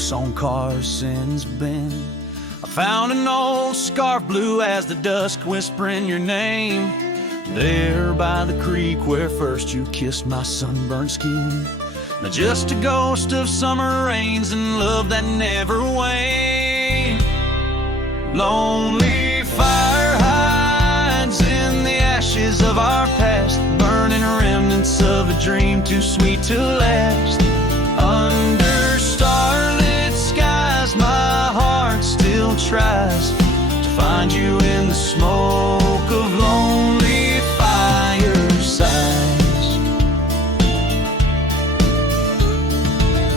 spokes on Carson's Bend. I found an old scarf blue as the dusk whispering your name, there by the creek where first you kissed my sunburned skin. Now just a ghost of summer rains and love that never waned. Lonely fire hides in the ashes of our past, burning remnants of a dream too sweet to last. Under starlit skies my heart still tries to find you in the smoke of lonely firesides.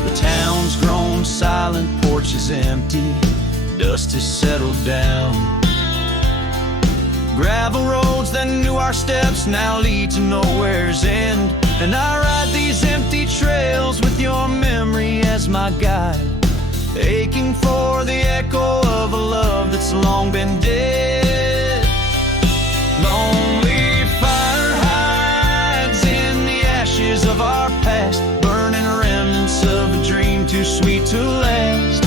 The town's grown silent, porch is empty, dust has settled down. Gravel roads that knew our steps now lead to nowhere's end. And I ride these empty trails with your memory as my guide, aching for the echo of a love that's long been dead. Lonely fire hides in the ashes of our past, burning remnants of a dream too sweet to last.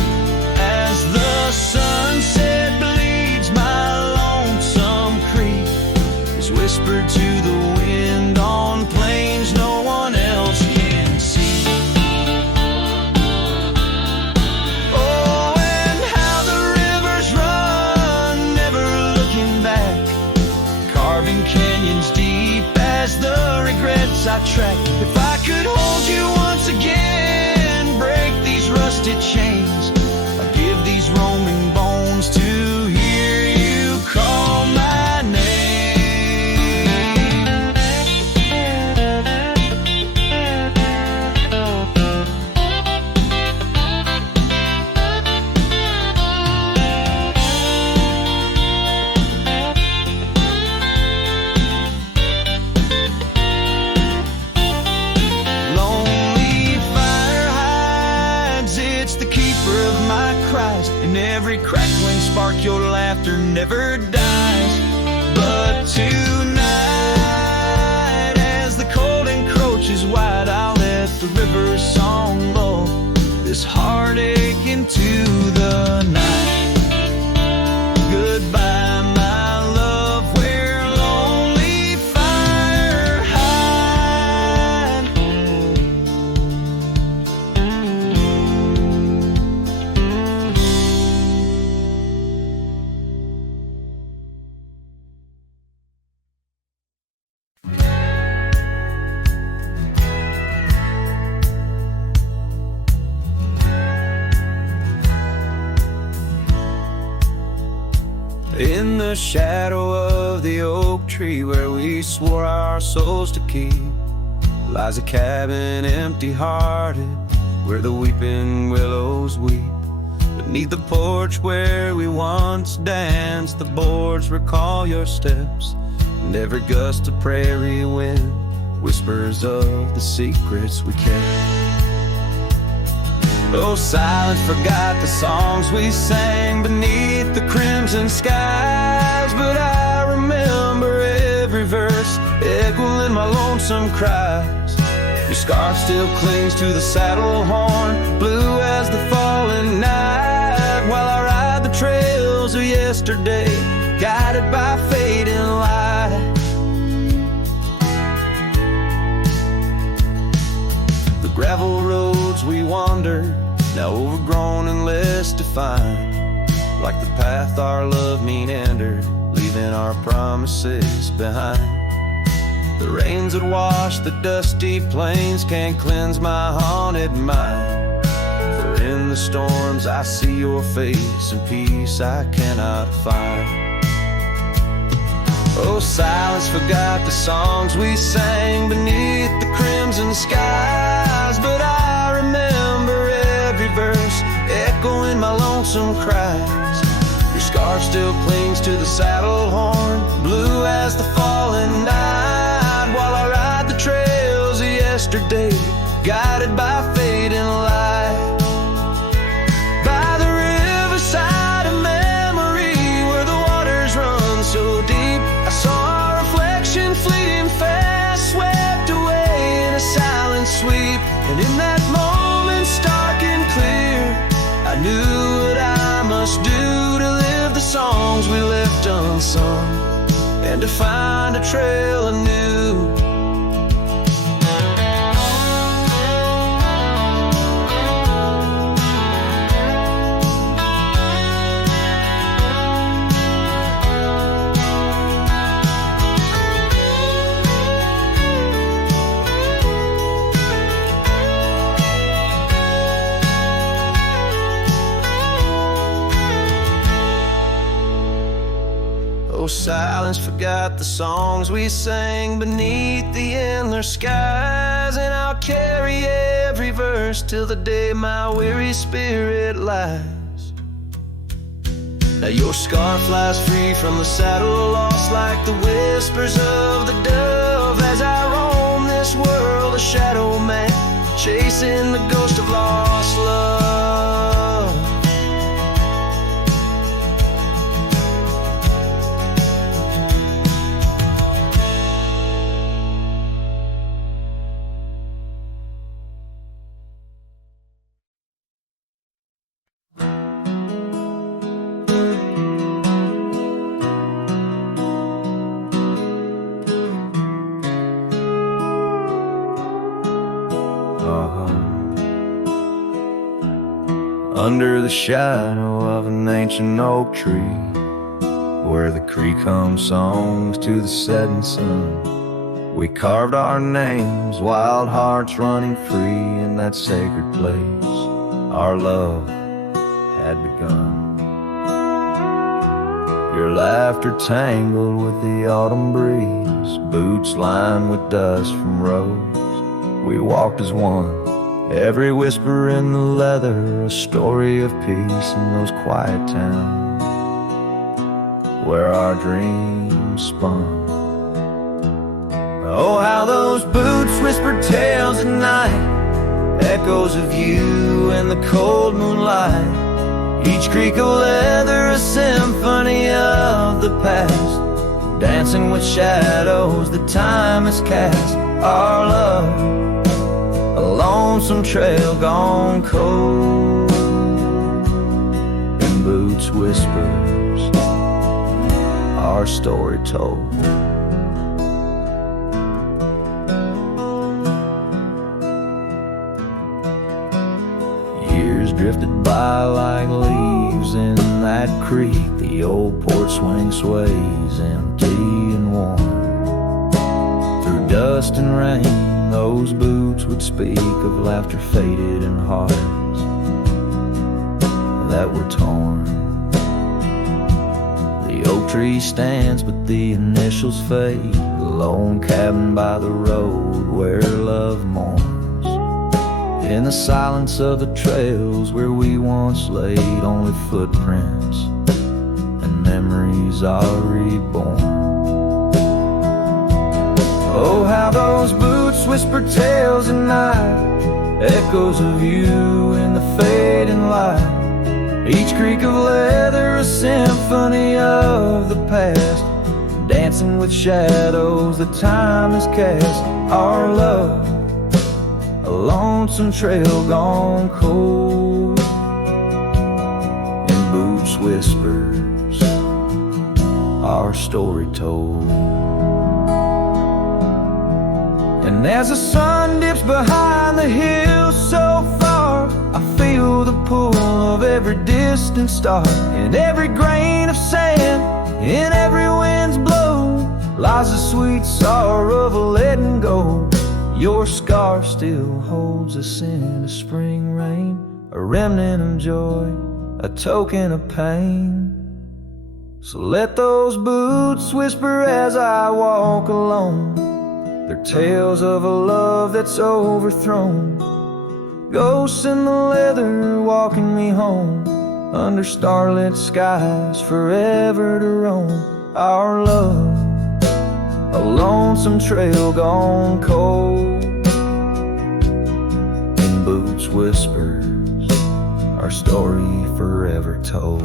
As the sunset bleeds my lonesome creek is whispered to the wind on plains no one else can see. Oh, and how the rivers run, never looking back, carving canyons deep as the regrets I track. If I could hold you once again, break these rusted chains, I'd give these roaming bones to hear you call my name. Lonely fire hides, it's the keeper of my cries, and every crackling spark your laughter never dies. But tonight, as the cold encroaches wide, I'll let the river's song lull this heartache into the night. Goodbye, my love, where lonely fire hide. In the shadow of the oak tree where we swore our souls to keep lies a cabin empty-hearted where the weeping willows weep. Beneath the porch where we once danced, the boards recall your steps, and every gust of prairie wind whispers of the secrets we kept. Oh, silence forgot the songs we sang beneath the crimson skies, but I remember every verse echoing my lonesome cries. Your scarf still clings to the saddle horn, blue as the falling night, while I ride the trails of yesterday, guided by fading light. The gravel roads we wandered, now overgrown and less defined, like the path our love meandered, leaving our promises behind. The rains that wash the dusty plains can't cleanse my haunted mind, for in the storms I see your face and peace I cannot find. Oh, silence forgot the songs we sang beneath the crimson skies, but I remember every verse echoing my lonesome cries. Your scarf still clings to the saddle horn, blue as the falling night, while I ride the trails of yesterday, guided by fading light. By the riverside of memory where the waters run so deep, I saw a reflection fleeting fast, swept away in a silent sweep. And in that moment, stark and clear, songs we left unsung, and to find a trail anew. Oh, silence forgot the songs we sang beneath the endless skies, and I'll carry every verse till the day my weary spirit lies. Now your scar flies free from the saddle, lost like the whispers of the dove, as I roam this world a shadow man, chasing the ghost of lost love. Under the shadow of an ancient oak tree, where the creek hums songs to the setting sun, we carved our names, wild hearts running free in that sacred place our love had begun. Your laughter tangled with the autumn breeze, boots lined with dust from roads. We walked as one, every whisper in the leather, a story of peace in those quiet towns where our dreams spun. Oh, how those boots whispered tales at night, echoes of you in the cold moonlight. Each creak of leather a symphony of the past, dancing with shadows that time has cast. Our love, a lonesome trail gone cold, in boots whispers, our story told. Years drifted by like leaves in that creek, the old porch swing sways empty and warm. Through dust and rain, those boots would speak of laughter faded and hearts that were torn. The oak tree stands but the initials fade, the lone cabin by the road where love mourns. In the silence of the trails where we once laid, only footprints and memories are reborn. Oh, how those boots whisper tales at night, echoes of you in the fading light. Each creak of leather a symphony of the past, dancing with shadows that time has cast. Our love, a lonesome trail gone cold, in boots whispers, our story told. And as the sun dips behind the hills so far, I feel the pull of every distant star. In every grain of sand, in every wind's blow, lies the sweet sorrow of letting go. Your scarf still holds us in a spring rain, a remnant of joy, a token of pain. So let those boots whisper as I walk alone, they're tales of a love that's overthrown. Ghosts in the leather walking me home, under starlit skies forever to roam. Our love, a lonesome trail gone cold, in boots whispers, our story forever told.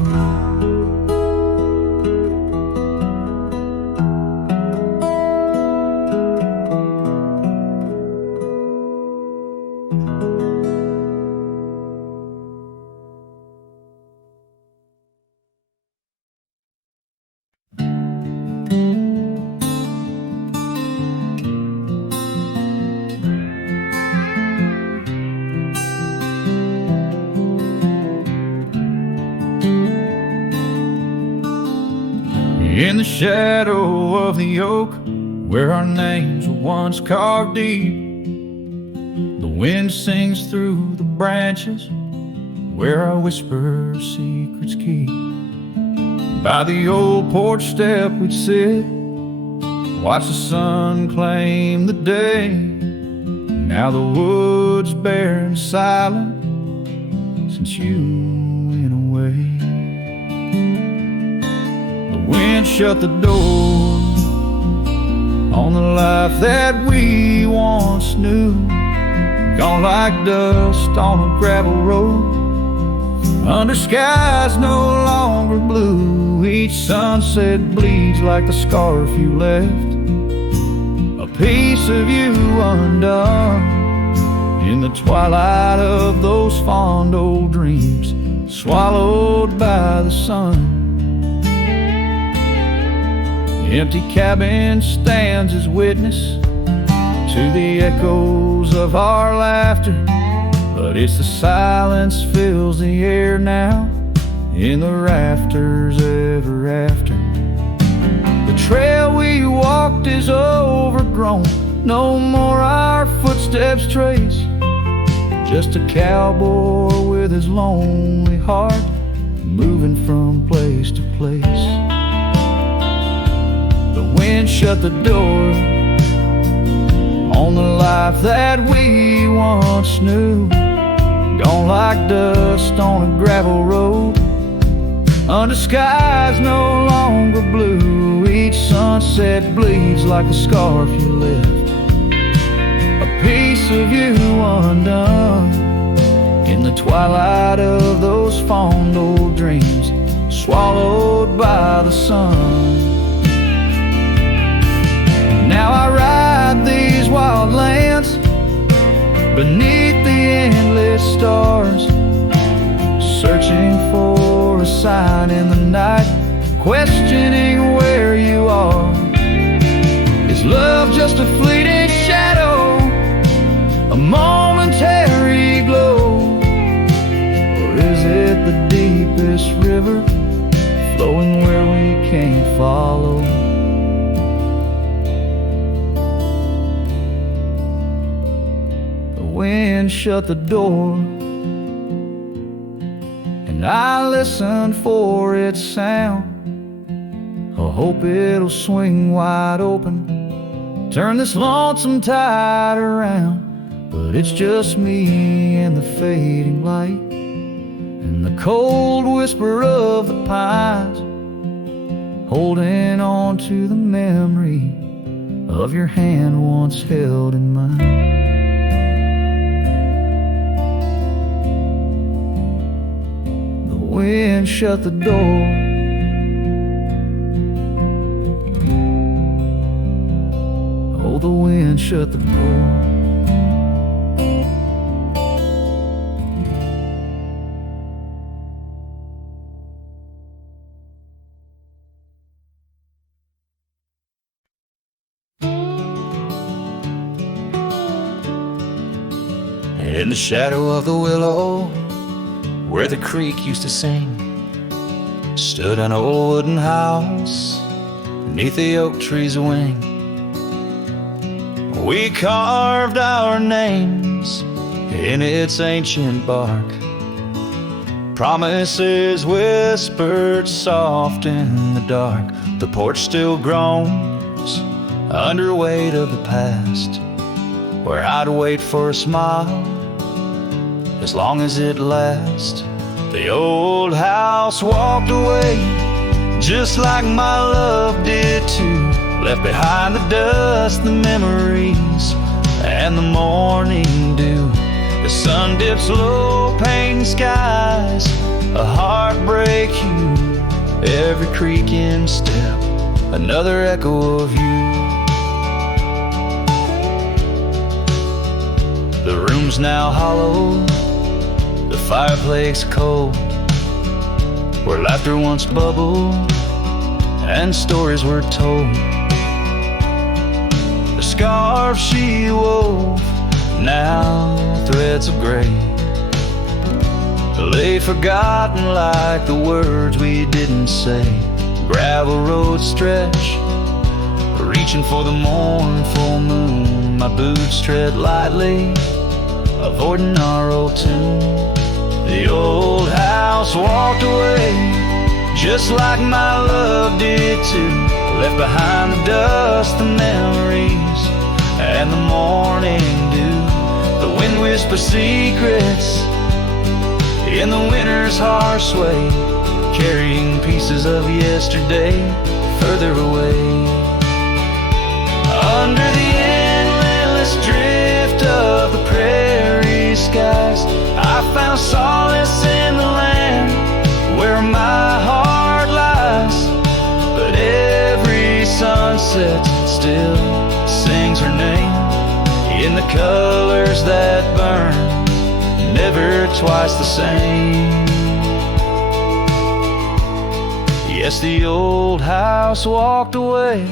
In the shadow of the oak, where our names were once carved deep, the wind sings through the branches, where our whisper secrets keep. By the old porch step we'd sit, watch the sun claim the day. Now the wood's bare and silent since you went away. The wind shut the door on the life that we once knew, gone like dust on a gravel road, under skies no longer blue. Each sunset bleeds like the scarf you left, a piece of you undone in the twilight of those fond old dreams, swallowed by the sun. The empty cabin stands as witness to the echoes of our laughter, but it's the silence fills the air now in the rafters ever after. The trail we walked is overgrown, no more our footsteps trace, just a cowboy with his lonely heart moving from place to place. The wind shut the door on the life that we once knew, gone like dust on a gravel road, under skies no longer blue. Each sunset bleeds like a scarf you left, a piece of you undone in the twilight of those fond old dreams, swallowed by the sun. Now I ride these wild lands beneath the endless stars, searching for a sign in the night, questioning where you are. Is love just a fleeting shadow, a momentary glow, or is it the deepest river flowing where we can't follow? The wind shut the door, and I listen for its sound. I hope it'll swing wide open, turn this lonesome tide around. But it's just me and the fading light, and the cold whisper of the pines, holding on to the memory of your hand once held in mine. The wind shut the door, oh, the wind shut the door. In the shadow of the willow, where the creek used to sing, stood an old wooden house beneath the oak tree's wing. We carved our names in its ancient bark, promises whispered soft in the dark. The porch still groans under weight of the past, where I'd wait for a smile as long as it lasts. The old house walked away just like my love did too, left behind the dust, the memories, and the morning dew. The sun dips low, painting skies, a heartbreak hue, every creaking step, another echo of you. The room's now hollow, the fireplace cold, where laughter once bubbled and stories were told. The scarf she wove, now threads of gray, lay forgotten like the words we didn't say. gravel road stretch, reaching for the mournful moon. My boots tread lightly, avoiding our old tune. The old house walked away, just like my love did too. Left behind the dust, the memories, and the morning dew. The wind whispers secrets in the winter's harsh sway, carrying pieces of yesterday further away. Under the endless drift of the prairie skies, I found solace in the land where my heart lies. But every sunset still sings her name in the colors that burn, never twice the same. Yes, the old house walked away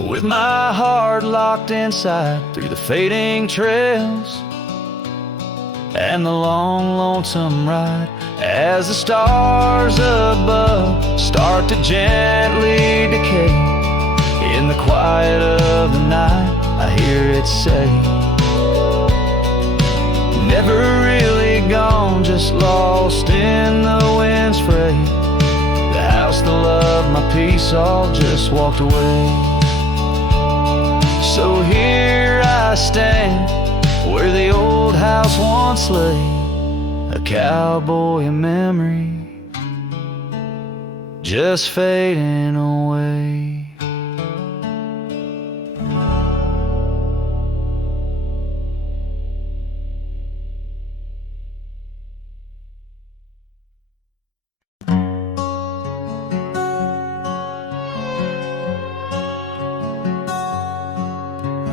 with my heart locked inside, through the fading trails and the long, lonesome ride. As the stars above start to gently decay, in the quiet of the night I hear it say, never really gone, just lost in the wind's fray. The house, the love, my peace all just walked away. So here I stand, where the old house once lay, a cowboy in memory, just fading away.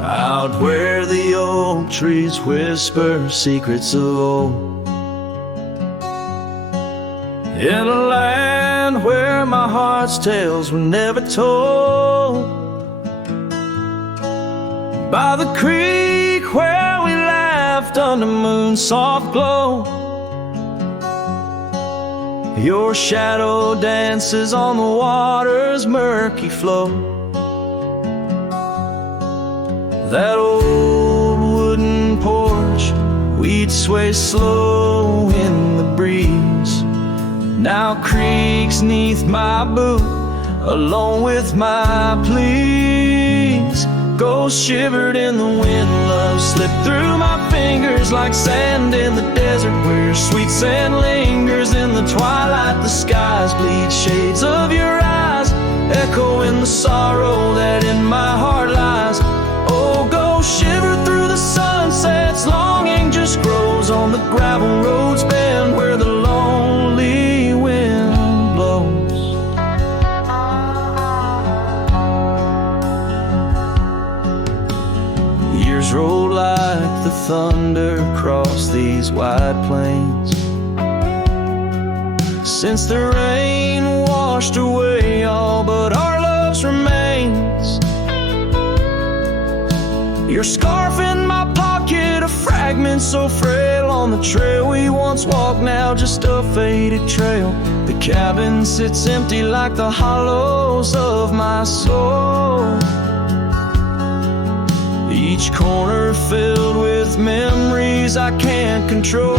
Out where the old trees whisper secrets of old, in a land where my heart's tales were never told, by the creek where we laughed under moon's soft glow, your shadow dances on the water's murky flow. That old wooden porch, we'd sway slow in the breeze, now creaks neath my boot, along with my pleas. Ghosts shivered in the wind, love slipped through my fingers like sand in the desert, where your sweet sand lingers in the twilight. The skies bleed shades of your eyes, echo in the sorrow that in my heart lies. Oh, go shiver through the sunsets, longing just grows on the gravel roads bend where the lonely wind blows. Years roll like the thunder across these wide plains, since the rain washed away all but our love's remains. Your scarf in my pocket, a fragment so frail on the trail we once walked, now just a faded trail. The cabin sits empty like the hollows of my soul, each corner filled with memories I can't control.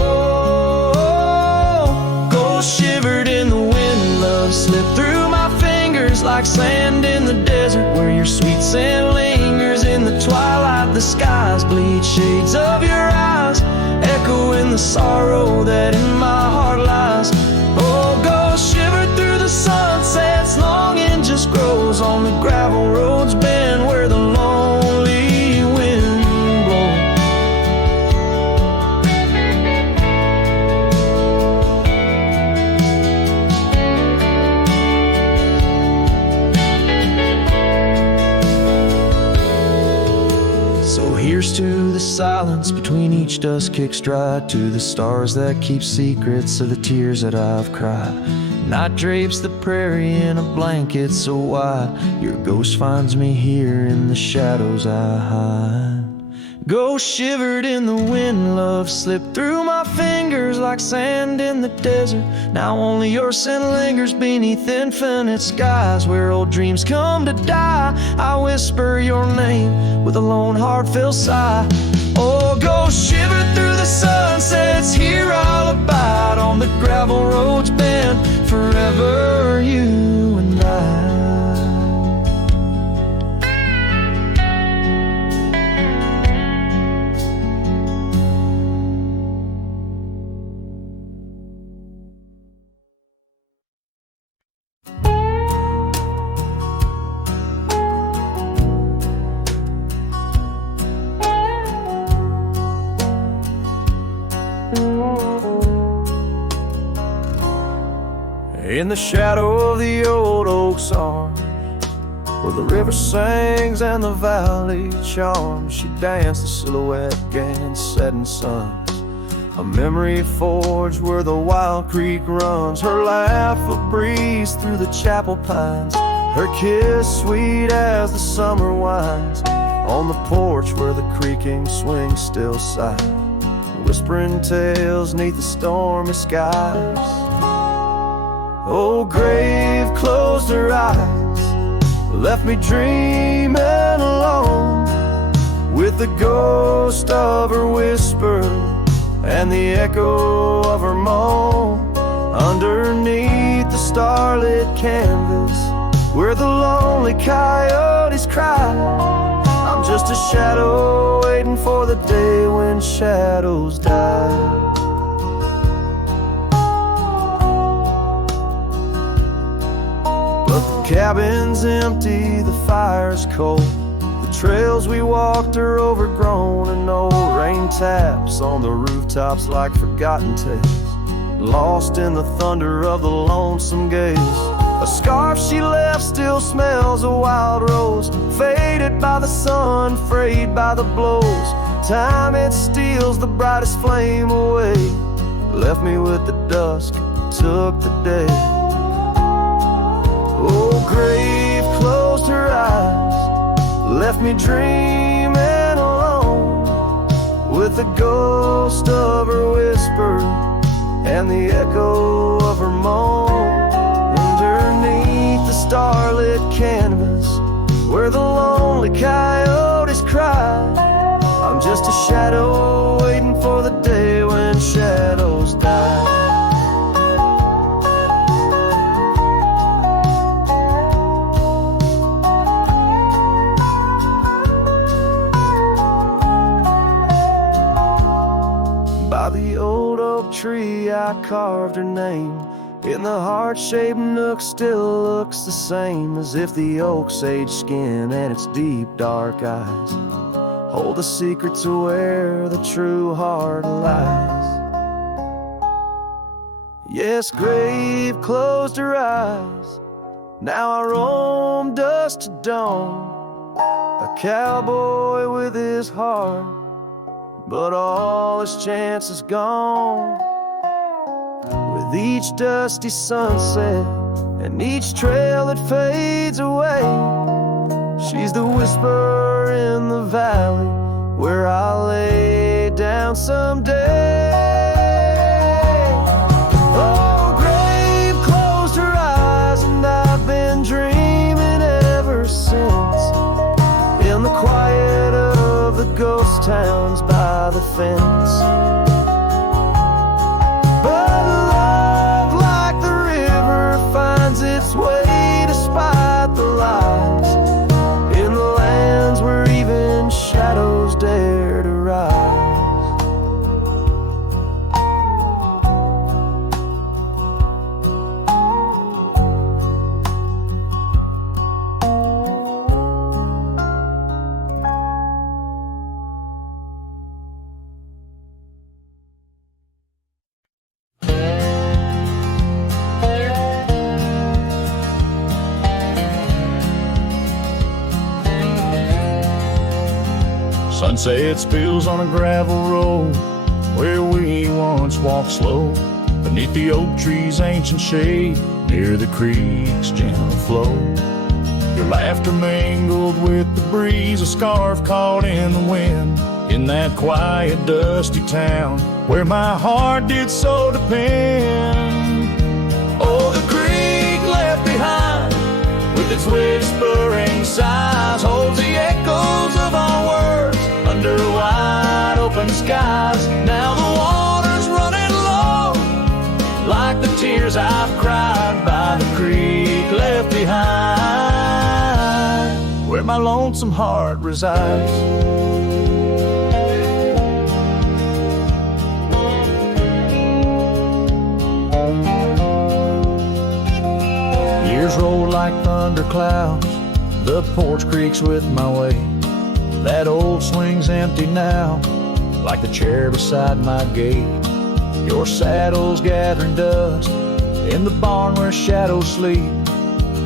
Ghosts shivered in the wind, love slipped through my fingers like sand in the desert, where your sweet sand lingers in the twilight. The skies bleed shades of your eyes, echo in the sorrow that in my heart lies. Oh, go shiver through the sunsets, longing just grows on the gravel roads bend where the lonely wind blows. Here's to the silence between each dust-kicked stride, to the stars that keep secrets of the tears that I've cried. Night drapes the prairie in a blanket so wide, your ghost finds me here in the shadows I hide. Ghost shivered in the wind, love slipped through my fingers like sand in the desert. Now only your scent lingers beneath infinite skies where old dreams come to die. I whisper your name with a lone heartfelt sigh. Oh, ghost shivered through the sunsets, here I'll abide on the gravel roads bend forever, you and I. In the shadow of the old oak's arms, where the river sings and the valley charms, she danced the silhouette against setting suns. A memory forged where the wild creek runs, her laugh a breeze through the chapel pines, her kiss sweet as the summer winds, on the porch where the creaking swing still sigh, whispering tales neath the stormy skies. Oh, grave closed her eyes, left me dreaming alone, with the ghost of her whisper and the echo of her moan. Underneath the starlit canvas, where the lonely coyotes cry, I'm just a shadow waiting for the day when shadows die. The cabin's empty, the fire's cold, the trails we walked are overgrown, and old rain taps on the rooftops like forgotten tales, lost in the thunder of the lonesome gaze. A scarf she left still smells a wild rose, faded by the sun, frayed by the blows. Time it steals the brightest flame away, left me with the dusk, took the day. Oh, grave closed her eyes, left me dreaming alone, with the ghost of her whisper and the echo of her moan. Underneath the starlit canvas, where the lonely coyotes cry, I'm just a shadow waiting for the day when shadows die. By the old oak tree I carved her name, in the heart-shaped nook still looks the same, as if the oak's aged skin and its deep dark eyes hold the secret to where the true heart lies. Yes, grave closed her eyes, now I roam dusk to dawn, a cowboy with his heart, but all his chances gone. With each dusty sunset and each trail that fades away, she's the whisper in the valley where I'll lay down someday. Oh, grave closed her eyes, and I've been dreaming ever since, in the quiet of the ghost towns by the fence. But love, like the river, finds its way despite the lies, in the lands where even shadows dare to rise. Sunset spills on a gravel road where we once walked slow, beneath the oak tree's ancient shade, near the creek's gentle flow. Your laughter mingled with the breeze, a scarf caught in the wind in that quiet, dusty town where my heart did so depend. Oh, the creek left behind with its whispering sighs holds the echoes of our words under wide open skies. Now the water's running low like the tears I've cried by the creek left behind where my lonesome heart resides. Years roll like thunderclouds, the porch creaks with my weight. That old swing's empty now, like the chair beside my gate. Your saddle's gathering dust in the barn where shadows sleep.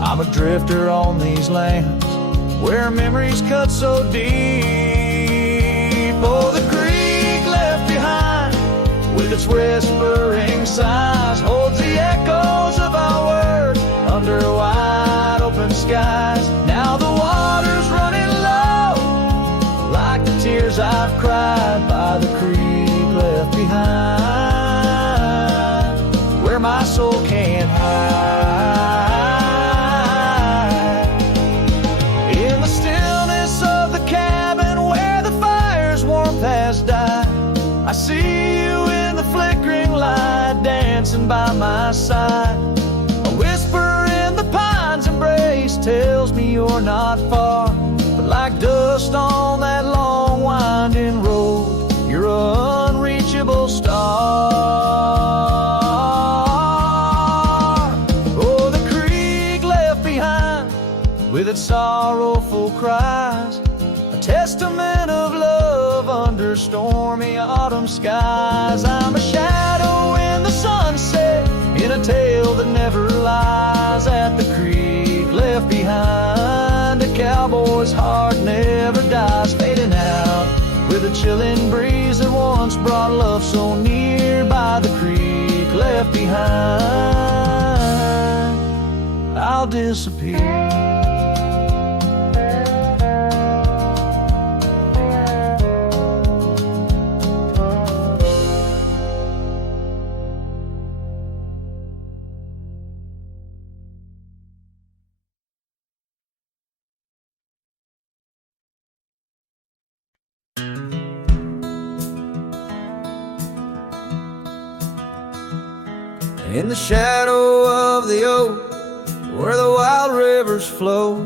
I'm a drifter on these lands where memories cut so deep. Oh, the creek left behind with its whispering sighs holds the echoes of our words under wide open skies. Now the water's running low like the tears I've cried by the creek left behind where my soul can't hide. In the stillness of the cabin where the fire's warmth has died, I see you in the flickering light dancing by my side. A whisper in the pine's embrace tells me you're not far, but like dust on that long winding road, you're an unreachable star. Oh, the creek left behind with its sorrowful cries, a testament of love under stormy autumn skies. I'm a shadow in the sunset, in a tale that never lies. At the creek left behind, a cowboy's heart never dies, fading out with a chilling breeze that once brought love so near. By the creek left behind, I'll disappear. In the shadow of the oak, where the wild rivers flow,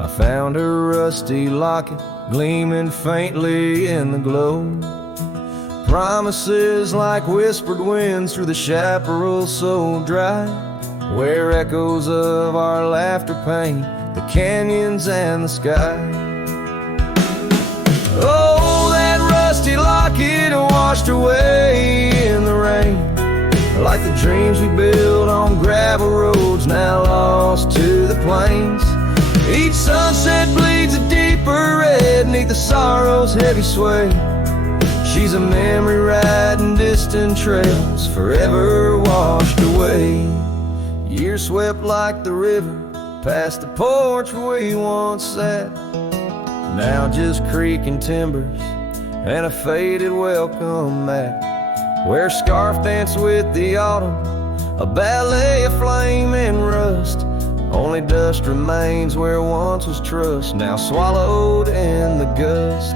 I found a rusty locket gleaming faintly in the glow. Promises like whispered winds through the chaparral so dry, where echoes of our laughter paint the canyons and the sky. Oh, that rusty locket washed away in the rain, like the dreams we built on gravel roads now lost to the plains. Each sunset bleeds a deeper red neath the sorrow's heavy sway. She's a memory riding distant trails forever washed away. Years swept like the river past the porch we once sat, now just creaking timbers and a faded welcome mat, where scarf danced with the autumn, a ballet of flame and rust. Only dust remains where once was trust, now swallowed in the gust.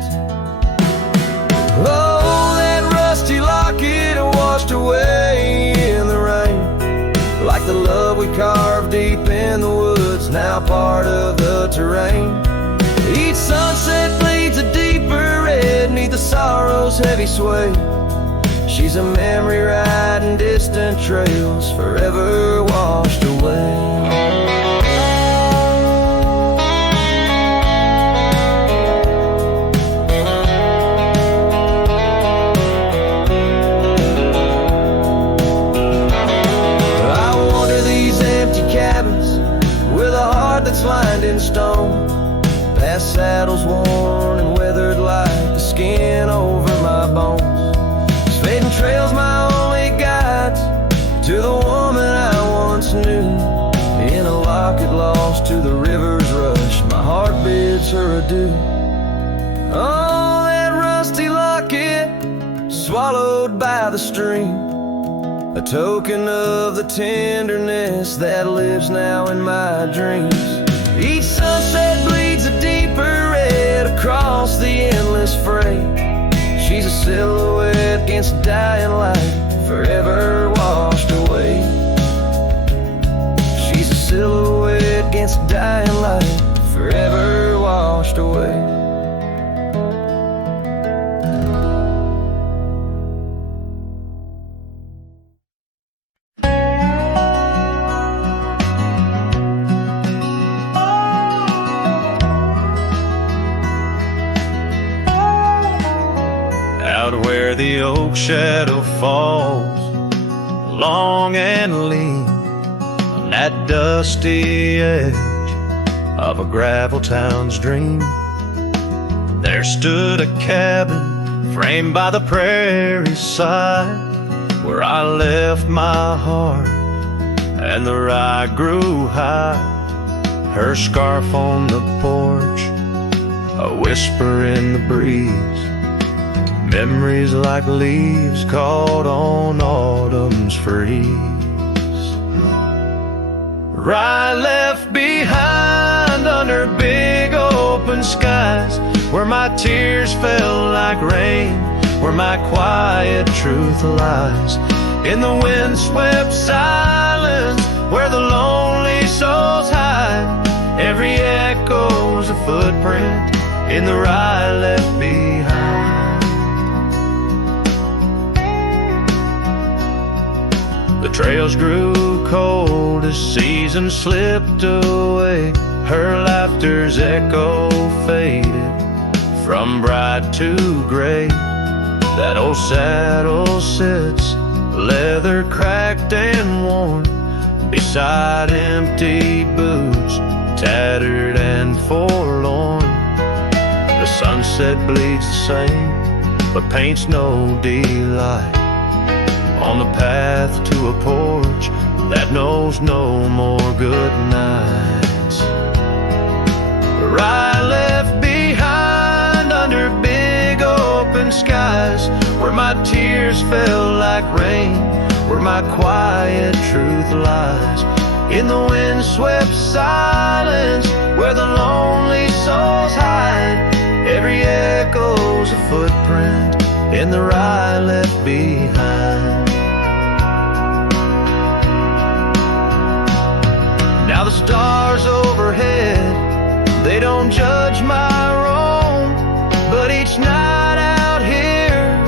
Oh, that rusty locket washed away in the rain, like the love we carved deep in the woods, now part of the terrain. Each sunset bleeds a deeper red neath the sorrow's heavy sway. She's a memory riding distant trails forever washed away. I wander these empty cabins with a heart that's lined in stone, past saddles worn and weathered like the skin over my bones. Fading trails my only guides to the woman I once knew. In a locket lost to the river's rush, my heart bids her adieu. Oh, that swallowed by the stream, a token of the tenderness that lives now in my dreams. Each sunset bleeds a deeper red across the endless freight. She's a silhouette against dying light, forever washed away. She's a silhouette against dying light, forever washed away. Where the oak shadow falls, long and lean, on that dusty edge of a gravel town's dream, there stood a cabin framed by the prairie side, where I left my heart and the rye grew high. Her scarf on the porch, a whisper in the breeze, memories like leaves caught on autumn's freeze. Rye left behind under big open skies, where my tears fell like rain, where my quiet truth lies. In the windswept silence, where the lonely souls hide, every echo's a footprint in the rye left behind. The trails grew cold as seasons slipped away. Her laughter's echo faded from bright to gray. That old saddle sits, leather cracked and worn, beside empty boots, tattered and forlorn. The sunset bleeds the same, but paints no delight on the path to a porch that knows no more good nights. Rye left behind under big open skies, where my tears fell like rain, where my quiet truth lies. In the windswept silence, where the lonely souls hide, every echo's a footprint in the rye left behind. Now the stars overhead, they don't judge my wrong, but each night out here,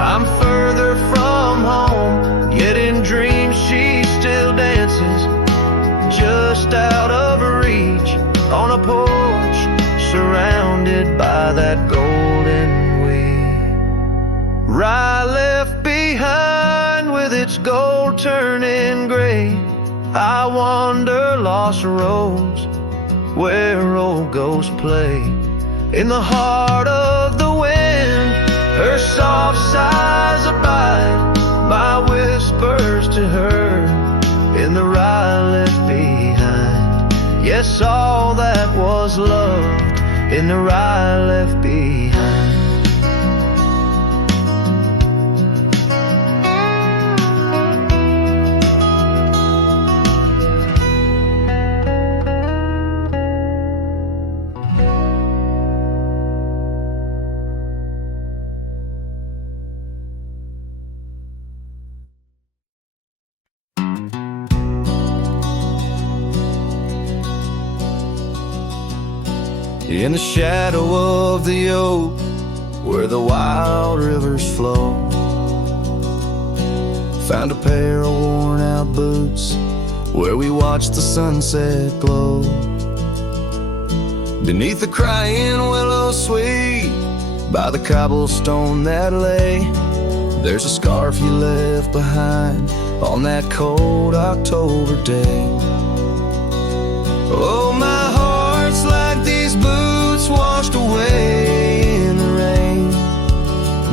I'm further from home. Yet in dreams she still dances, just out of reach, on a porch, surrounded by that golden wheat. Rye left behind with its gold turning gray, I wander lost roads where old ghosts play. In the heart of the wind, her soft sighs abide, my whispers to her in the rye left behind. Yes, all that was loved in the rye left behind. In the shadow of the oak, where the wild rivers flow, found a pair of worn out boots, where we watched the sunset glow. Beneath the crying willow sweet, by the cobblestone that lay, there's a scarf you left behind on that cold October day. Oh, my heart's like these boots washed away in the rain.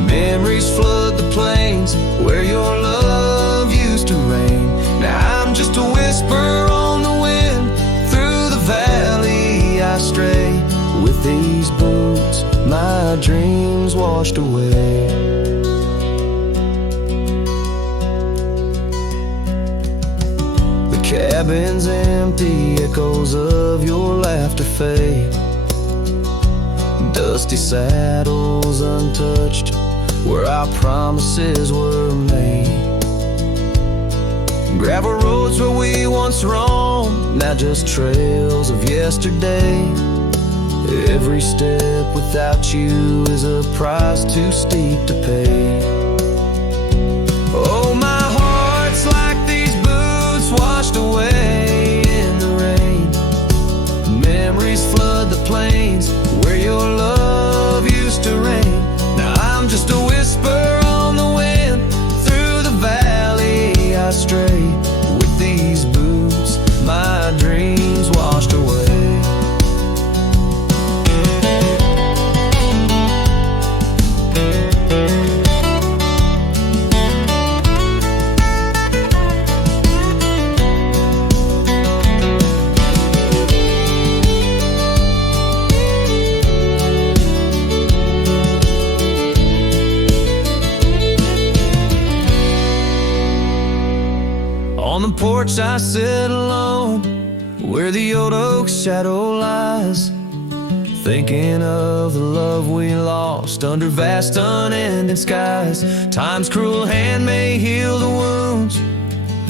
Memories flood the plains where your love used to reign. Now I'm just a whisper on the wind, through the valley I stray. With these boots, my dreams washed away. cabins empty, echoes of your laughter fade. Dusty saddles untouched, where our promises were made. Gravel roads where we once roamed, now just trails of yesterday. Every step without you is a price too steep to pay. Oh, my heart's like these boots washed away in the rain. Memories flood the plains where your love used to reign. Now I'm just a whisper on the wind, through the valley I stray. With these boots, my dreams washed away. On the porch I sit alone, where the old oak shadow lies, thinking of the love we lost under vast unending skies. Time's cruel hand may heal the wounds,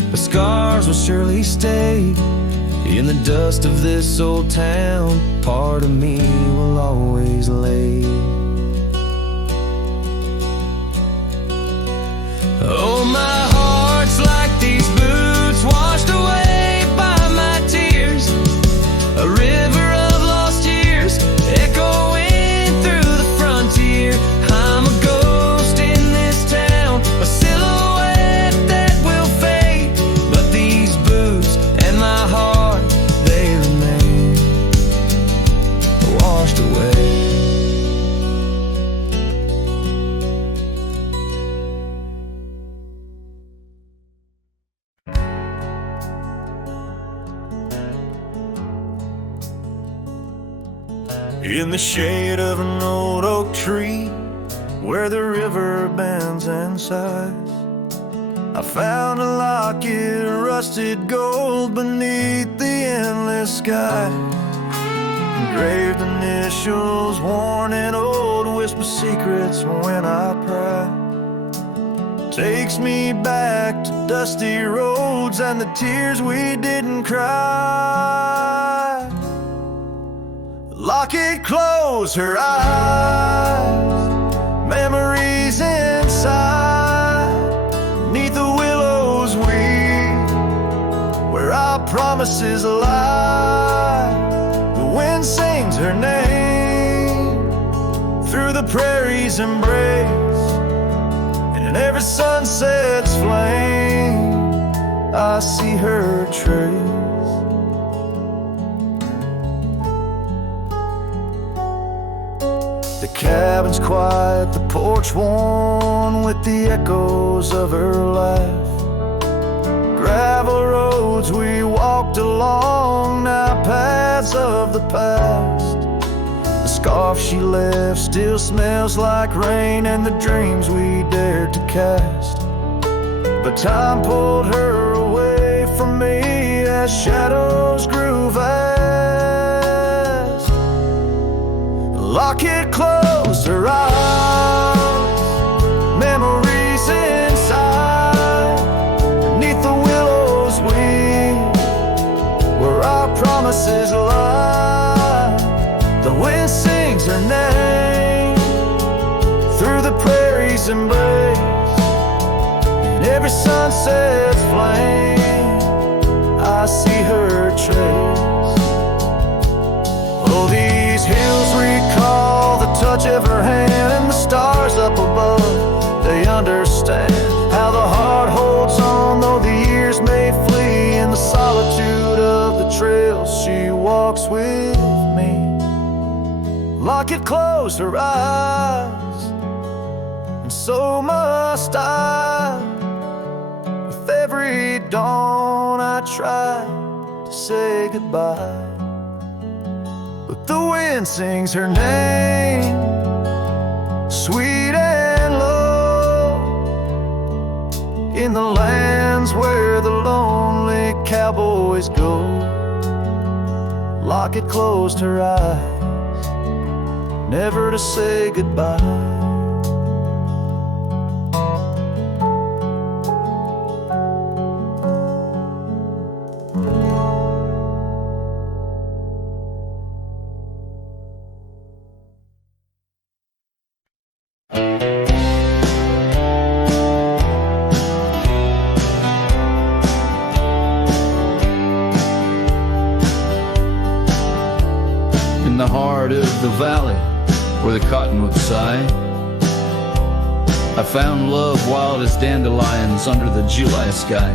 but scars will surely stay. In the dust of this old town, part of me will always lay. Oh, my heart's like these boots washed away by my tears, a river of lost years echoing through the frontier. I'm a ghost in this town, a silhouette that will fade, but these boots and my heart, they remain washed away. In the shade of an old oak tree, where the river bends and sighs, I found a locket of rusted gold beneath the endless sky. Engraved initials, worn and old, whisper secrets when I pry. Takes me back to dusty roads and the tears we didn't cry. Locket close her eyes, memories inside. Neath the willows weep, where our promises lie. The wind sings her name through the prairie's embrace, and in every sunset's flame I see her trace. The cabin's quiet, the porch worn with the echoes of her life. Gravel roads we walked along, now paths of the past. The scarf she left still smells like rain and the dreams we dared to cast. But time pulled her away from me as shadows grew vast. Locket closed her eyes, memories inside. Beneath the willows weep, where our promises lie. The wind sings her name through the prairie's embrace, in every sunset's flame I see her trace. Oh, these hills recall the touch of her hand, and the stars up above, they understand how the heart holds on, though the years may flee. In the solitude of the trails she walks with me. Locket closed her eyes, and so must I. With every dawn I try to say goodbye, but the wind sings her name, sweet and low, in the lands where the lonely cowboys go. Locket closed her eyes, never to say goodbye. In the heart of the valley where the cottonwoods sigh, I found love wild as dandelions under the July sky.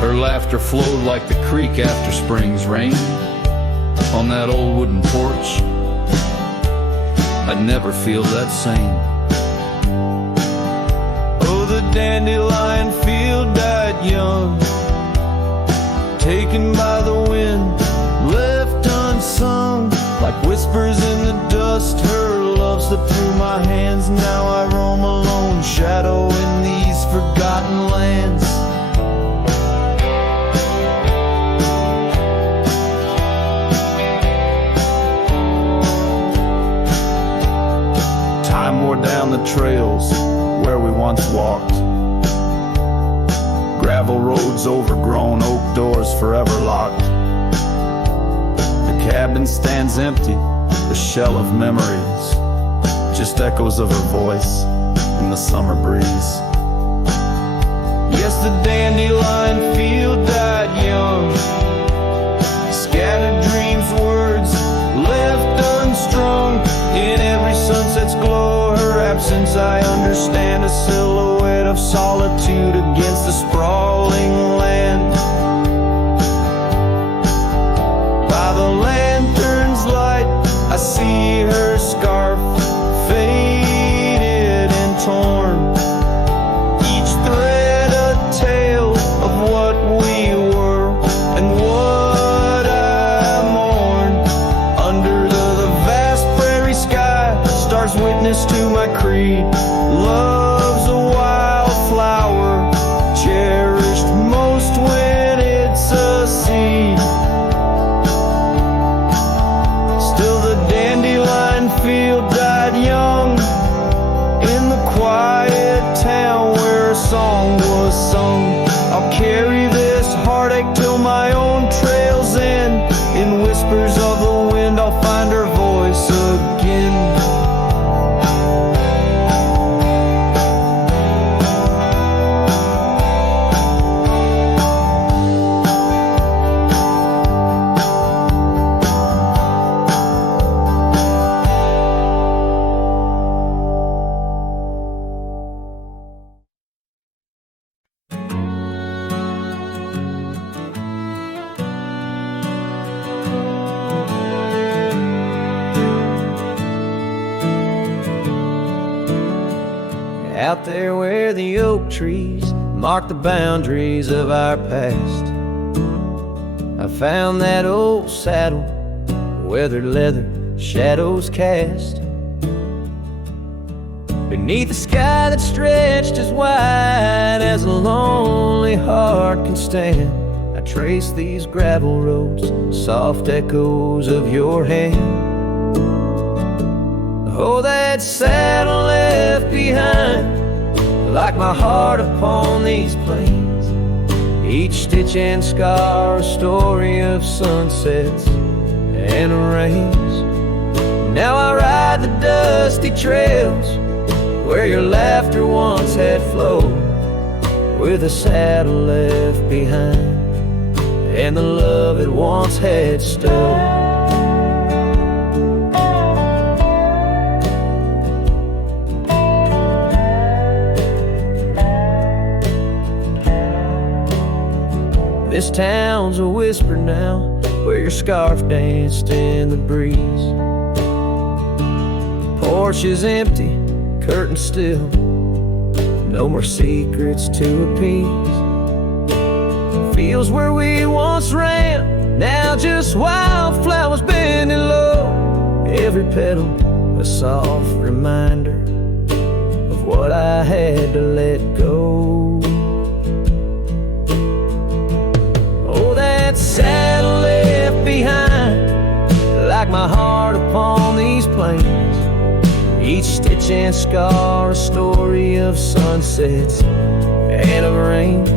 Her laughter flowed like the creek after spring's rain. On that old wooden porch, I'd never feel that same. Oh, the dandelion field died young, taken by the wind, left unsung. Like whispers in the dust, her love slipped through my hands. Now I roam alone, shadow in these forgotten lands. Time wore down the trails where we once walked. Gravel roads overgrown, oak doors forever locked. The cabin stands empty, the shell of memories, just echoes of her voice in the summer breeze. Yes, the dandelion field died young, scattered dreams, words left unstrung. In every sunset's glow, her absence I understand, a silhouette of solitude against the sprawling land. By the lantern's light, I see her scarf, faded and torn, each thread a tale of what we were and what I mourn. Under the vast prairie sky, stars witness to my creed. Love's a wildflower, cherished most when it's a seed. Still the dandelion field died young, in the quiet town where a song was sung. I'll carry this heartache till my own trail's end. In whispers of the wind, I'll find her voice again. Out there where the oak trees mark the boundaries of our past, I found that old saddle, weathered leather, shadows cast. Beneath a sky that stretched as wide as a lonely heart can stand, I trace these gravel roads, soft echoes of your hand. Oh, that saddle left behind, like my heart upon these plains. Each stitch and scar a story of sunsets and rains. Now I ride the dusty trails where your laughter once had flowed, with a saddle left behind and the love it once had stowed. This town's a whisper now, where your scarf danced in the breeze. Porch is empty, curtains still, no more secrets to appease. Fields where we once ran, now just wildflowers bending low. Every petal a soft reminder of what I had to let go. my heart upon these plains. Each stitch and scar a story of sunsets and of rains.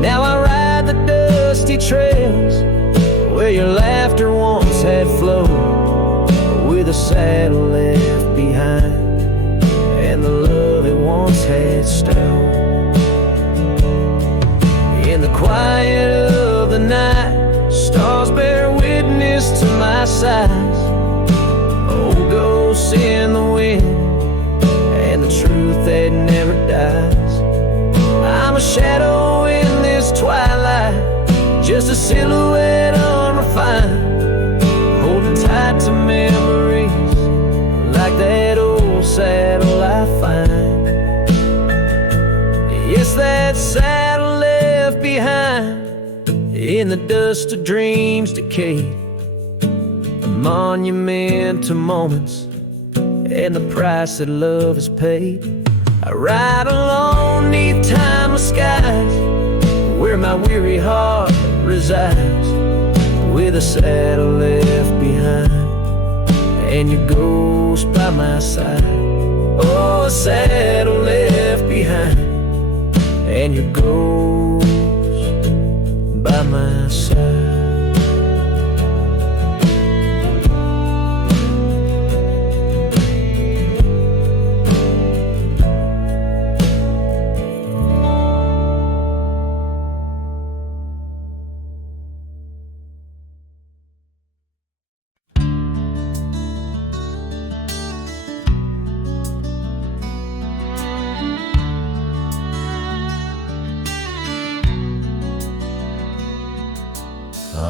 Now I ride the dusty trails where your laughter once had flowed, with a saddle left behind and the love it once had stole. In the quiet of the night, stars bear witness to my sighs. Old ghosts in the wind and the truth that never dies. I'm a shadow in this twilight, just a silhouette unrefined, holding tight to memories like that old saddle I find. Yes, that saddle left behind in the dust of dreams decayed, a monument to moments and the price that love has paid. I ride alone neath timeless skies where my weary heart resides, with a saddle left behind and your ghost by my side. Oh, a saddle left behind and your ghost by my side.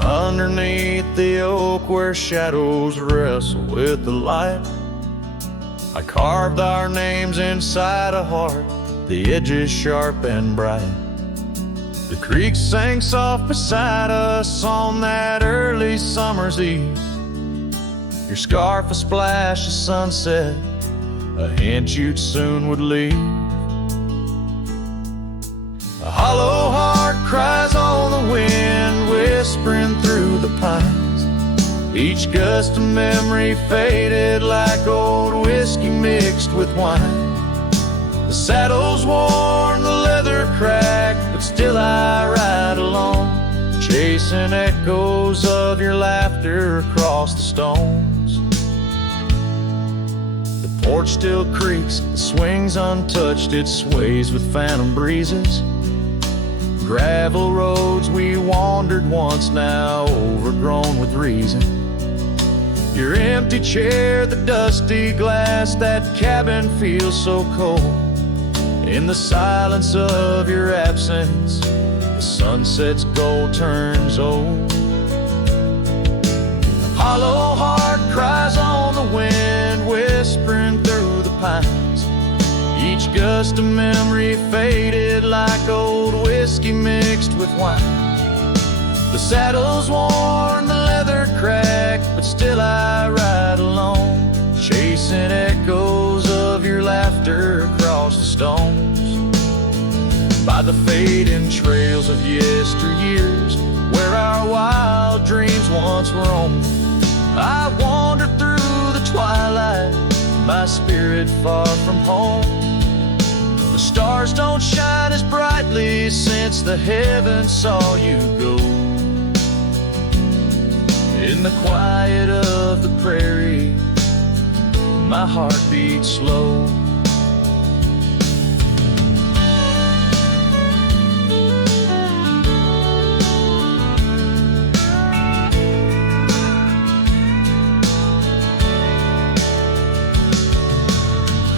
Underneath the oak where shadows wrestle with the light, I carved our names inside a heart, the edges sharp and bright. The creek sang soft beside us on that early summer's eve. Your scarf a splash of sunset, a hint you'd soon would leave. A hollow heart cries on the wind, whispering through the pines. Each gust of memory faded like old whiskey mixed with wine. The saddle's worn, the leather cracked, but still I ride alone, chasing echoes of your laughter across the stones. The porch still creaks, it swings untouched, it sways with phantom breezes. Gravel roads we wandered once, now overgrown with reason. Your empty chair, the dusty glass, that cabin feels so cold. In the silence of your absence, the sunset's gold turns old. A hollow heart cries on the wind, whispering through the pines. Each gust of memory faded like old whiskey mixed with wine. The saddle's worn, the leather cracked, but still I ride alone, chasing echoes of your laughter across the stones. By the fading trails of yesteryears, where our wild dreams once roamed, I wander through the twilight, my spirit far from home. The stars don't shine as brightly since the heavens saw you go. In the quiet of the prairie, my heart beats slow.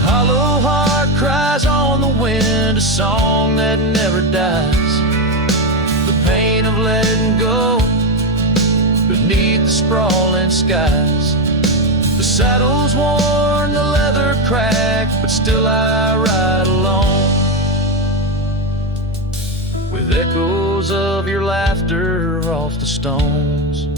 Hollow heart cries on the wind, a song that never dies. The pain of letting go beneath the sprawling skies. The saddle's worn, the leather cracked, but still I ride alone, with echoes of your laughter off the stones.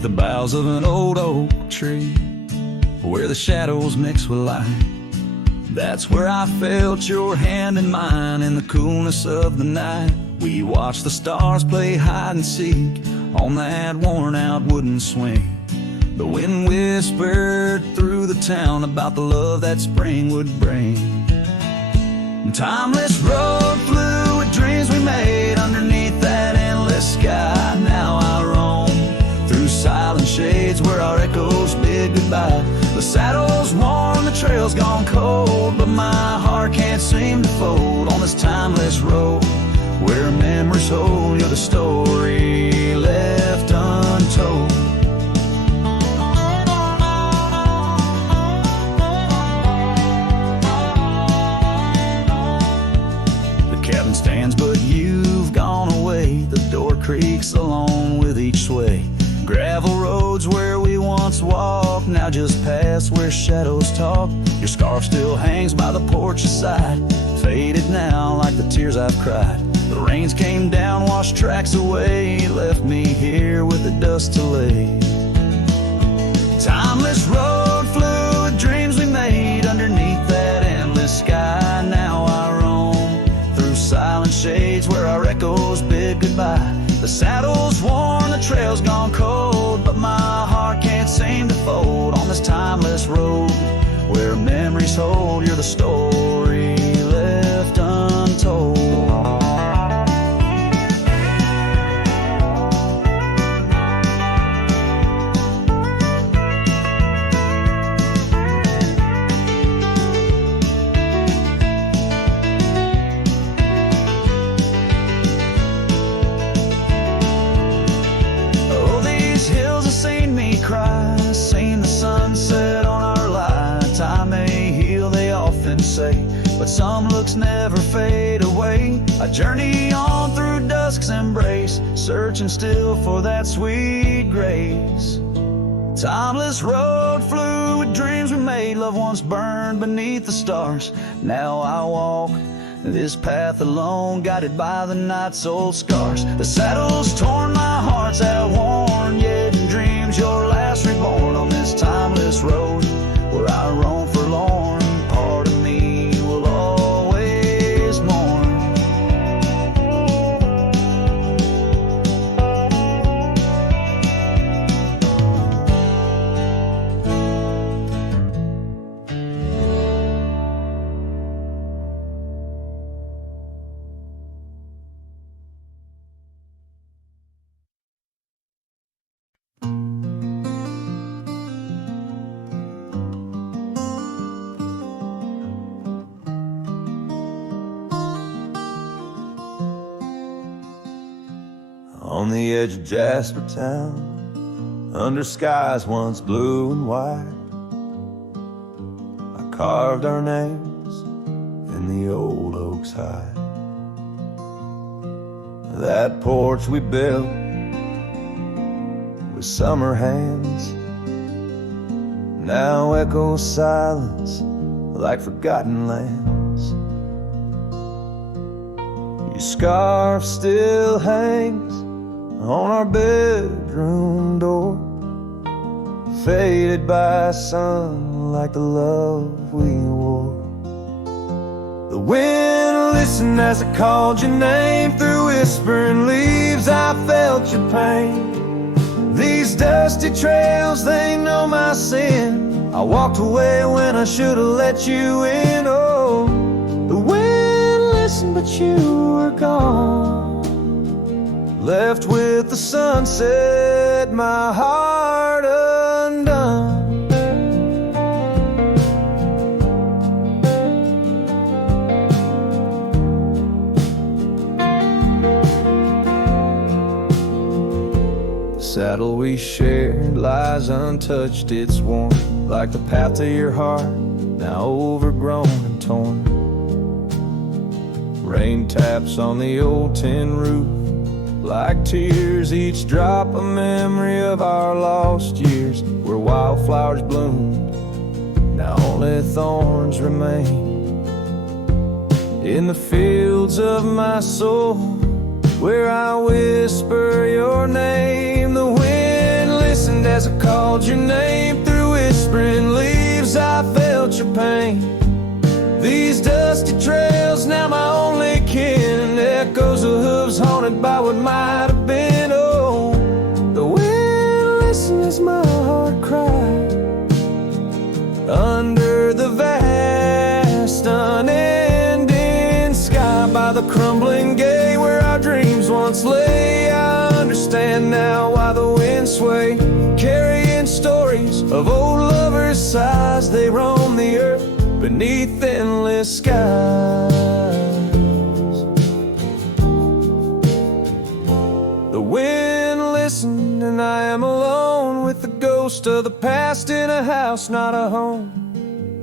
beneath the boughs of an old oak tree, where the shadows mix with light. That's where I felt your hand in mine in the coolness of the night. We watched the stars play hide and seek on that worn out wooden swing. The wind whispered through the town about the love that spring would bring. Timeless road flew with dreams we made underneath that endless sky. Now I roam through silent shades where our echoes bid goodbye. The saddle's worn, the trail's gone cold, but my heart can't seem to fold on this timeless road where memories hold. You're the story left untold. Cabin stands, but you've gone away. The door creaks along with each sway. Gravel roads where we once walked now just pass where shadows talk. Your scarf still hangs by the porch's side, faded now like the tears I've cried. The rains came down, washed tracks away, left me here with the dust to lay. Timeless road flew with dreams we made underneath that endless sky. Now I roam through silent shades where our echoes bid goodbye. The saddle's worn, the trail's gone cold, but my heart can't seem to fold on this timeless road where memories hold. You're the story left untold. Seen the sunset on our light. Time may heal, they often say, but some looks never fade away. I journey on through dusk's embrace, searching still for that sweet grace. Timeless road flew with dreams we made. Love once burned beneath the stars. Now I walk this path alone, guided by the night's old scars. The saddle's torn, my heart's outworn, yet in dreams you're last reborn on this timeless road where I roam forlorn. Part of me will always mourn. On the edge of Jasper Town, under skies once blue and white, I carved our names in the old oak's hide. That porch we built with summer hands now echoes silence like forgotten lands. Your scarf still hangs on our bedroom door, faded by sun like the love we wore. The wind listened as I called your name. Through whispering leaves I felt your pain. These dusty trails, they know my sin. I walked away when I should have let you in. Oh, the wind listened but you were gone, left with the sunset, my heart undone. The saddle we shared lies untouched, it's worn like the path to your heart, now overgrown and torn. Rain taps on the old tin roof like tears, each drop a memory of our lost years, where wildflowers bloomed, now only thorns remain. In the fields of my soul, where I whisper your name, the wind listens as I called your name. Through whispering leaves I felt your pain. These dusty trails now my only kin. Echoes of hooves haunted by what might have been. Oh, the wind listens as my heart cried under the vast unending sky. By the crumbling gate where our dreams once lay, I understand now why the wind sway, carrying stories of old lovers' sighs. They roam the earth beneath endless skies. The wind listened and I am alone with the ghost of the past in a house, not a home.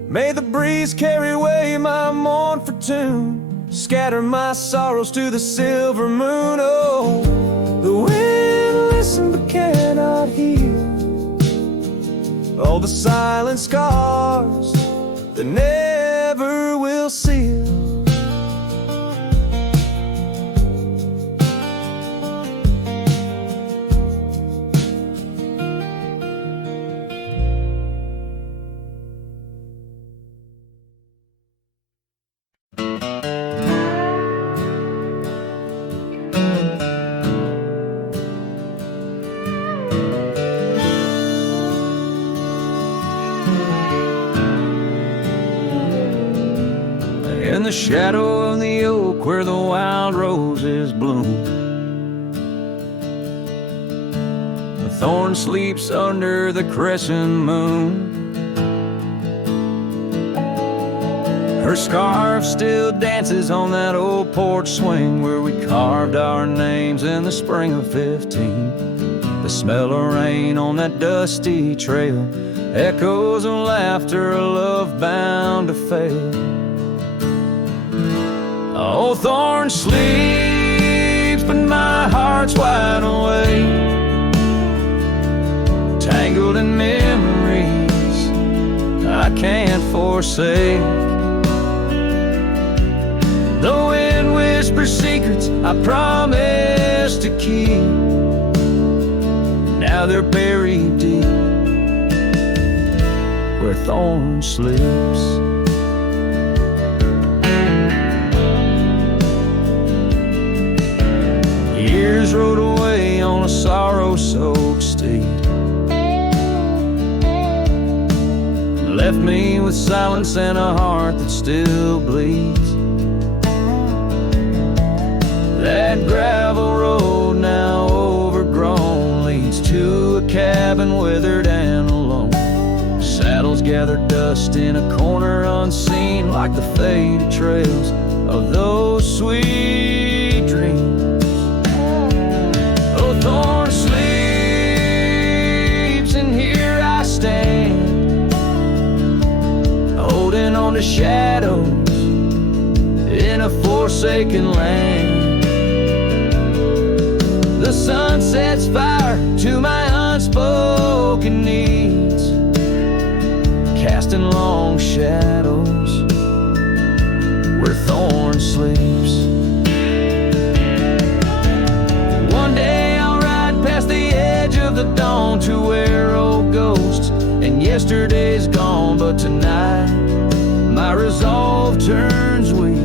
May the breeze carry away my mournful tune, scatter my sorrows to the silver moon. Oh, the wind listened but cannot heal all the silent scars that never will seal. In the shadow of the oak where the wild roses bloom, the thorn sleeps under the crescent moon. Her scarf still dances on that old porch swing where we carved our names in the spring of 15. The smell of rain on that dusty trail, echoes of laughter, a love bound to fail. Old thorn sleeps, but my heart's wide awake, tangled in memories I can't forsake. The wind whispers secrets I promised to keep, now they're buried deep where thorn sleeps. Years rode away on a sorrow-soaked steed, left me with silence and a heart that still bleeds. That gravel road, now overgrown, leads to a cabin weathered and alone. Saddles gather dust in a corner unseen, like the faded trails of those sweet dreams. Thorn sleeps, and here I stand, holding on to shadows in a forsaken land. The sun sets fire to my unspoken needs, casting long shadows where thorn sleeps. One day past the edge of the dawn to where old ghosts and yesterday's gone. But tonight my resolve turns weak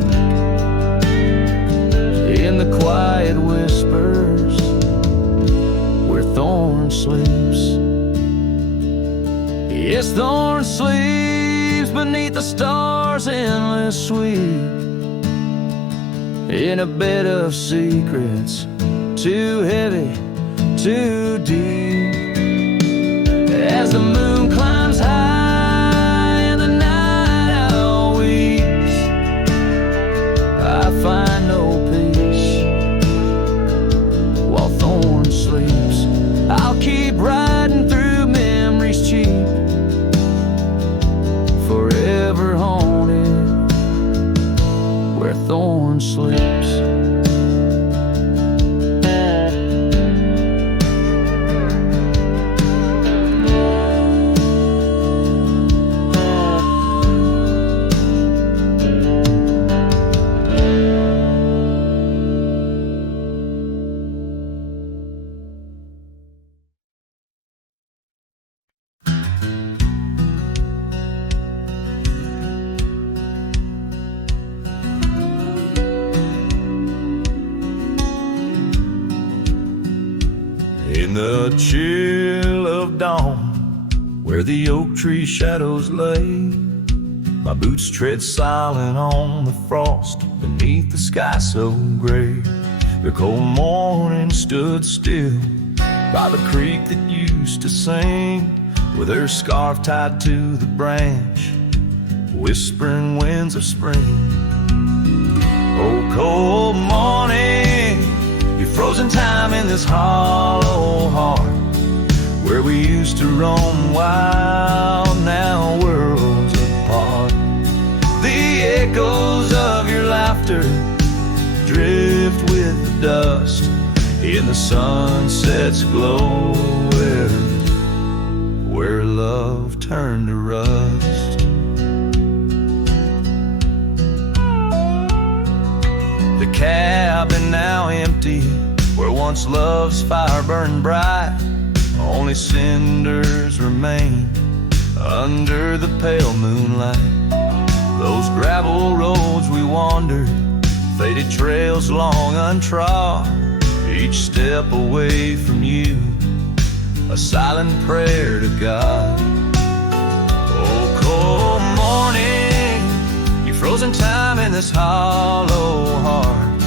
in the quiet whispers where thorn sleeps. Yes, thorn sleeps beneath the stars' endless sweep, in a bed of secrets too heavy, too deep. As the moon climbs high and the night owl weeps, I find no peace while thorn sleeps. I'll keep riding through memories cheap, forever haunted where thorn sleeps. the chill of dawn, where the oak tree shadows lay. My boots tread silent on the frost beneath the sky so gray. The cold morning stood still by the creek that used to sing, with her scarf tied to the branch, whispering winds of spring. Oh, cold morning, you frozen time in this hollow heart, where we used to roam wild, now worlds apart. The echoes of your laughter drift with the dust in the sunset's glow, where love turned to rust. The cabin now empty, where once love's fire burned bright, only cinders remain under the pale moonlight. Those gravel roads we wandered, faded trails long untrod, each step away from you, a silent prayer to God. Oh, cold morning, you frozen time in this hollow heart,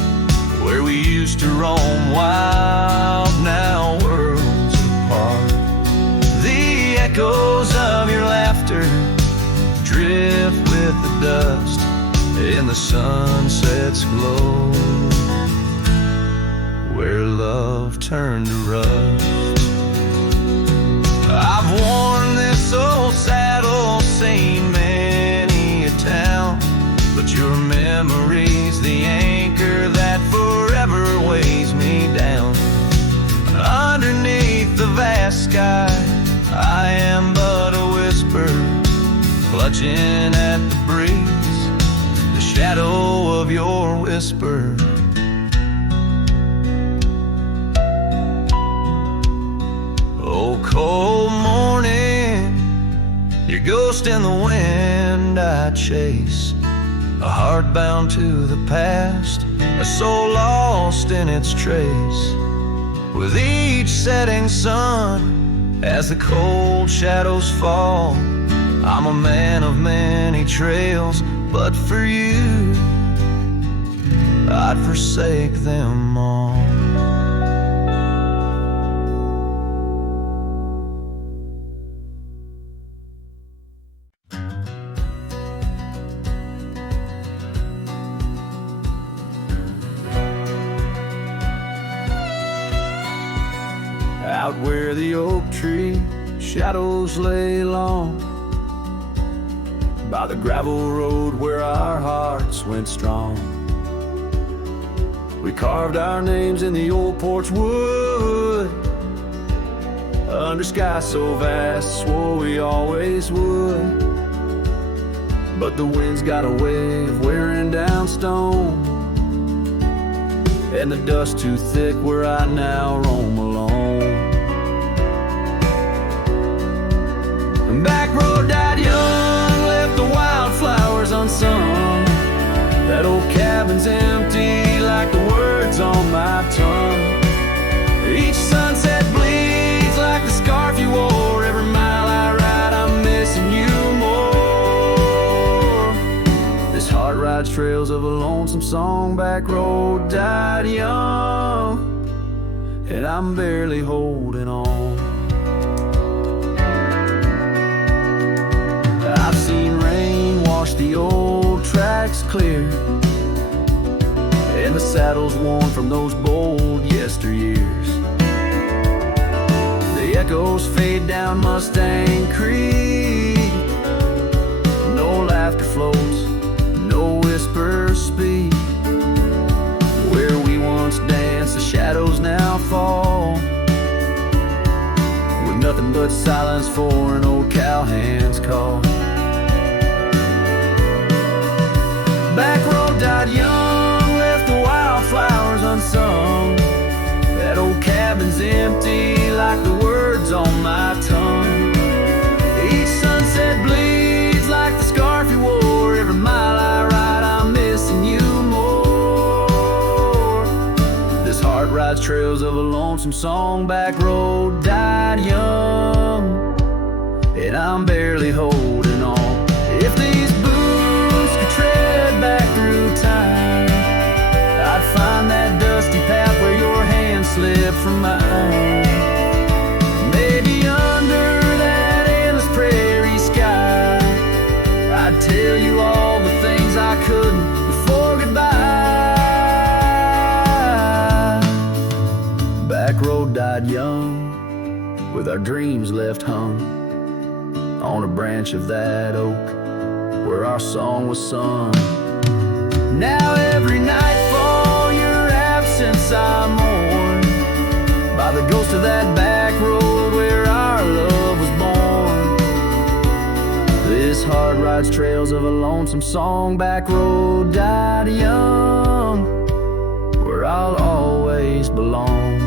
where we used to roam wild, now worlds apart. The echoes of your laughter drift with the dust in the sunset's glow, where love turned to rust. I've worn this old saddle, seen many a town, but your memory's the anchor that forever weighs me down. Underneath the vast sky, I am but a whisper, clutching at the breeze, the shadow of your whisper. Oh, cold morning, your ghost in the wind I chase, a heart bound to the past, a soul lost in its trace. With each setting sun, as the cold shadows fall, I'm a man of many trails, but for you, I'd forsake them all. Out where the oak tree shadows lay long, by the gravel road where our hearts went strong, we carved our names in the old porch wood, under sky so vast, swore we always would. But the wind's got a way of wearing down stone, and the dust too thick where I now roam alone. Back road died young, left the wildflowers unsung. That old cabin's empty like the words on my tongue. Each sunset bleeds like the scarf you wore. Every mile I ride, I'm missing you more. This heart rides trails of a lonesome song. Back road died young, and I'm barely holding on. I've seen rain wash the old tracks clear, and the saddles worn from those bold yesteryears. The echoes fade down Mustang Creek, no laughter floats, no whispers speak. Where we once danced, the shadows now fall, with nothing but silence for an old cowhand's call. Back road died young, left the wildflowers unsung. That old cabin's empty like the words on my tongue. Each sunset bleeds like the scarf you wore. Every mile I ride, I'm missing you more. This heart rides rides trails of a lonesome song. Back road died young, and I'm barely holding on. If these boots could tread back through time, I'd find that dusty path where your hand slipped from mine. Maybe under that endless prairie sky, I'd tell you all the things I couldn't before goodbye. Back road died young, with our dreams left hung on a branch of that oak where our song was sung. Now every nightfall your absence I mourn, by the ghost of that back road where our love was born. This heart rides trails of a lonesome song. Back road died young, where I'll always belong.